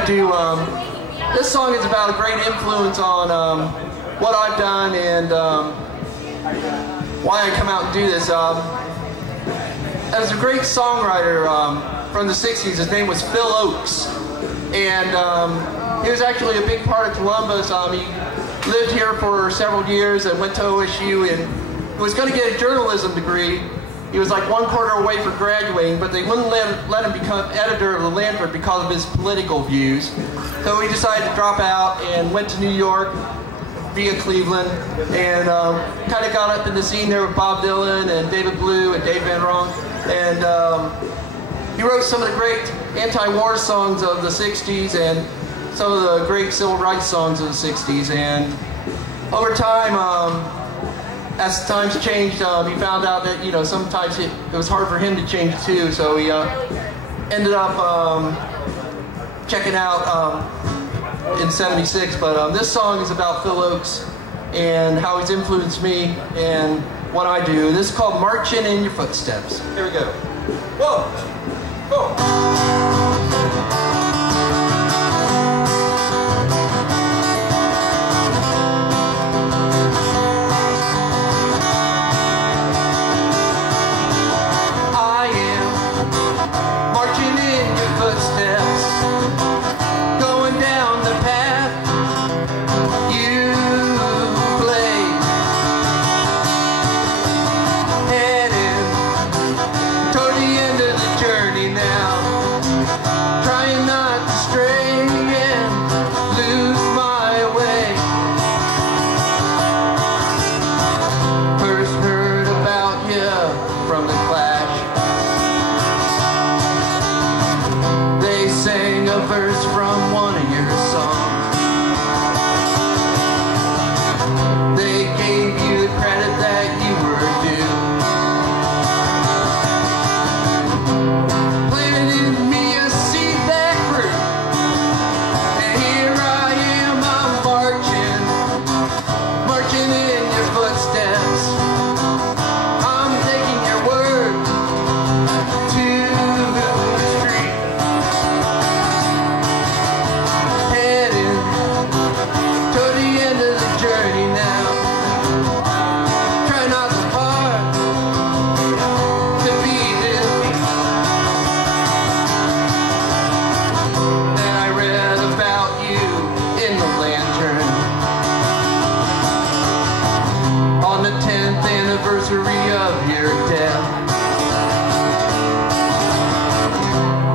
to do, this song is about a great influence on what I've done and why I come out and do this. As a great songwriter from the 60s, his name was Phil Ochs. And he was actually a big part of Columbus. He lived here for several years and went to OSU and was going to get a journalism degree. He was like 1/4 away from graduating, but they wouldn't let him become editor of the Lantern because of his political views. So he decided to drop out and went to New York via Cleveland and kind of got up in the scene there with Bob Dylan and David Blue and Dave Van Ronk. And he wrote some of the great anti-war songs of the 60s and some of the great civil rights songs of the 60s. And over time, as times changed, he found out that, you know, sometimes it was hard for him to change too. So he ended up checking out in '76. But this song is about Phil Ochs and how he's influenced me and what I do. This is called Marchin' in Your Footsteps. Here we go. Whoa! Whoa! Verse from one of your songs. They gave you the credit that you were due. Planted in me a seed that grew, and here I am, I'm marching in your footsteps. I'm taking your word to the street. Anniversary of your death.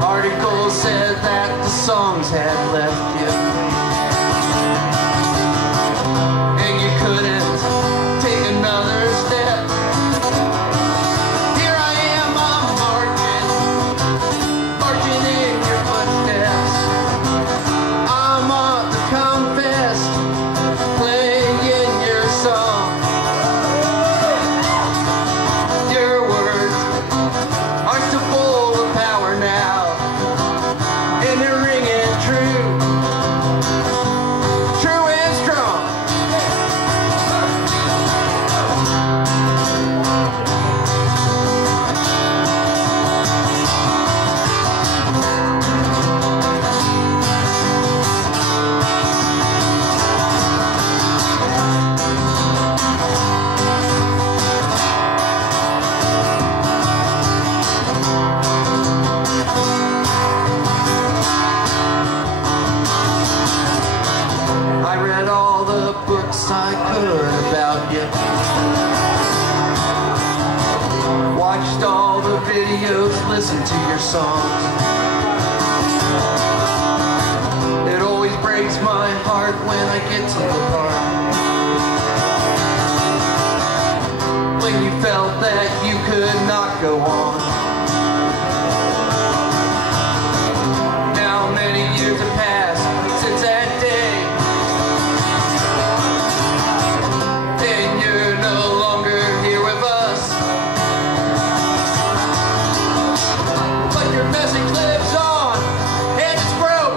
Article said that the songs had left you, and you couldn't take another step. Here I am, I'm marching in your footsteps. I'm on the ComFest, playing your song. I read all the books I could about you, watched all the videos, listened to your songs. It always breaks my heart when I get to the part when you felt that you could not go on. Now many years have passed since that day, and you're no longer here with us, but your message lives on, and it's growing,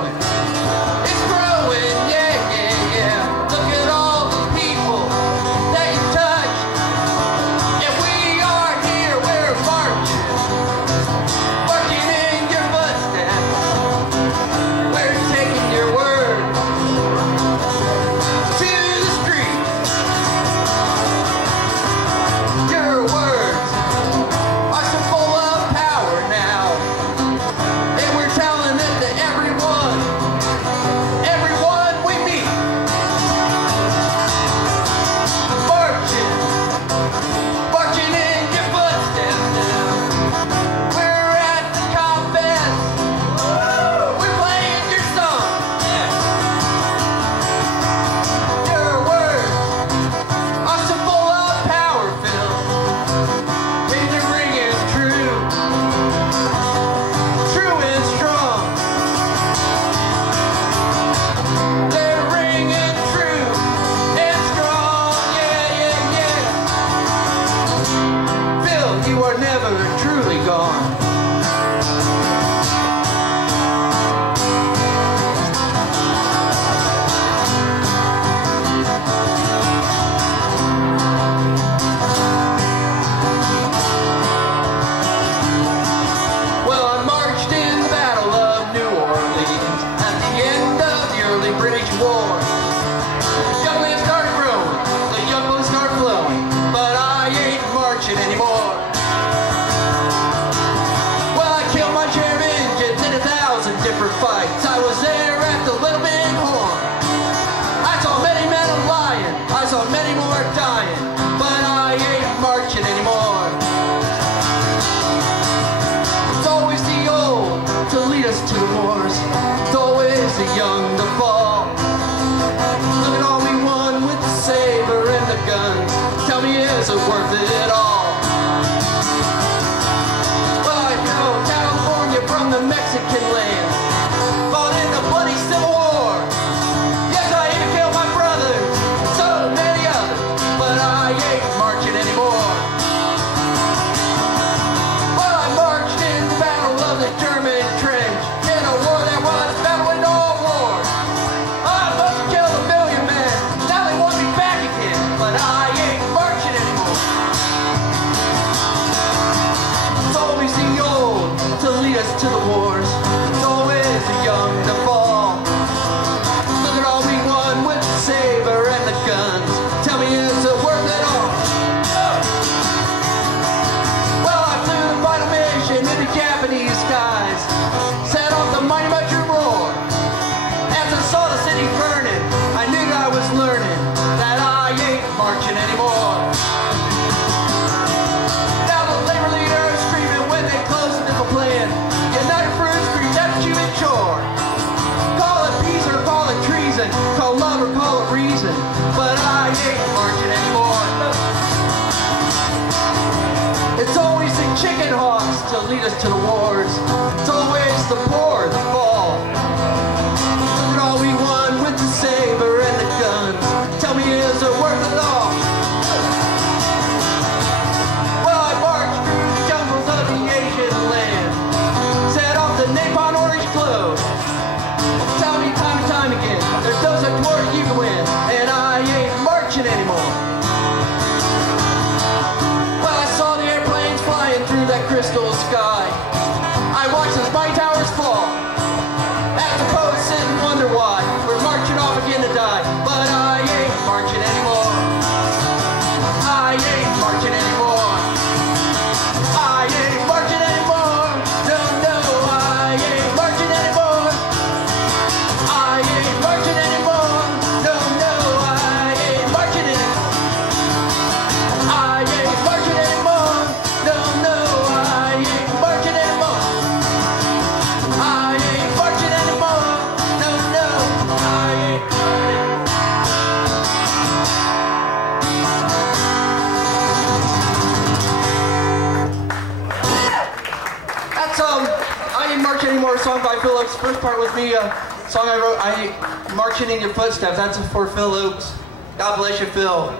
yeah, yeah, yeah. Look at all the people that you touch, and we are here, we're marching. you are never truly gone. I was there at the Little Big Horn. I saw many men lying, I saw many more dying, but I ain't marching anymore. It's always the old to lead us to the wars. It's always the young to fall. Look at all we won with the saber and the guns. Tell me, is it worth it all? Well, I know California from the Mexican land. To the wars, it's always the young to fall. Look at all we won with the saber and the guns. Tell me, is it worth it all? Well, I flew the final mission in the Japanese skies, set off the mighty mushroom roar. As I saw the city burning, I knew that I was learning that I ain't marching anymore. Now the labor leader is screaming when they close the nickel plant. Sure. Call it peace or call it treason, call love or call it reason, but I ain't marching anymore. It's always the chicken hawks to lead us to the wars. It's always the poor that fall. Look at all we won with the saber and the guns. Tell me, is it worth it all? Well, I marched through the jungles of the Asian land, set off the napalm orange glow. Tell me time and time again, there's no such war you can win, and I ain't marching anymore. Well, I saw the airplanes flying through that crystal sky. I watched those mighty towers fall. As the poets sit and wonder why we're marching off again to die, but I ain't marching anymore. I ain't marching anymore. I ain't marching anymore. No, no, I ain't marching anymore. I ain't marching anymore. No, no, I ain't marching anymore. I ain't marching anymore. No, no, I ain't marching anymore. I ain't marching anymore. No, no, I ain't marching anymore. That's I Ain't Marching Anymore, a song by Phil Ochs. First part was me, a song I wrote, Marching in Your Footsteps. That's for Phil Ochs. God bless you, Phil.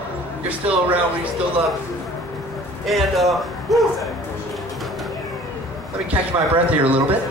You're still around, we still love you. And, let me catch my breath here a little bit.